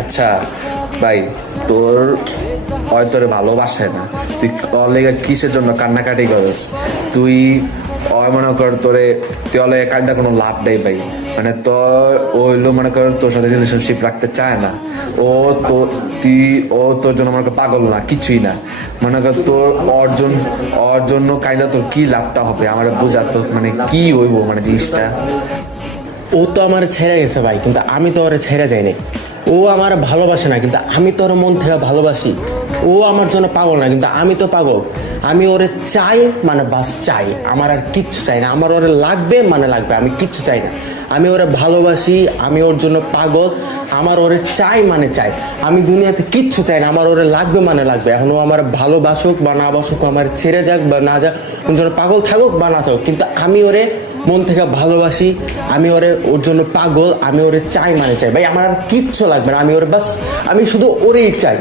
আচ্ছা ভাই, তোর তোরে ভালোবাসে না, তুই ওর লেগে কিসের জন্য কান্নাকাটি করস? তুই মনে কর তোরে, তুই ওর লেগে কান্দা কোনো লাভ নেই ভাই। মানে তোর ওইলো মনে কর তোর সাথে রিলেশনশিপ রাখতে চায় না। ও তো তুই ও তোর জন্য মনে কর পাগল না, কিছুই না। মনে কর তোর ওর জন্য কায়দা তোর কি লাভটা হবে আমার বোঝা তো, মানে কি হইব মানে জিনিসটা। ও তো আমার ছেড়ে গেছে ভাই, কিন্তু আমি তো ওরে ছেড়ে যাইনি। ও আমার ভালোবাসে না, কিন্তু আমি তো ওর মন থেকে ভালোবাসি। ও আমার জন্য পাগল না, কিন্তু আমি তো পাগল। আমি ওরে চাই, মানে বাস চাই, আমার আর কিচ্ছু চাই না। আমার ওরে লাগবে মানে লাগবে, আমি কিচ্ছু চাই না। আমি ওরে ভালোবাসি, আমি ওর জন্য পাগল। আমার ওরে চাই মানে চাই, আমি দুনিয়াতে কিচ্ছু চাই না। আমার ওরে লাগবে মানে লাগবে। এখন ও আমার ভালোবাসুক বা না বাসুক, আমার ছেড়ে যাক বা না যাক, কোন জন্য পাগল থাকুক বা না থাকুক, কিন্তু আমি ওরে মন থেকে ভালোবাসি। আমি ওর জন্য পাগল, আমি ওরে চাই মানে চাই ভাই। আমার আর কিচ্ছু লাগবে না, আমি ওরে বাস, আমি শুধু ওরেই চাই।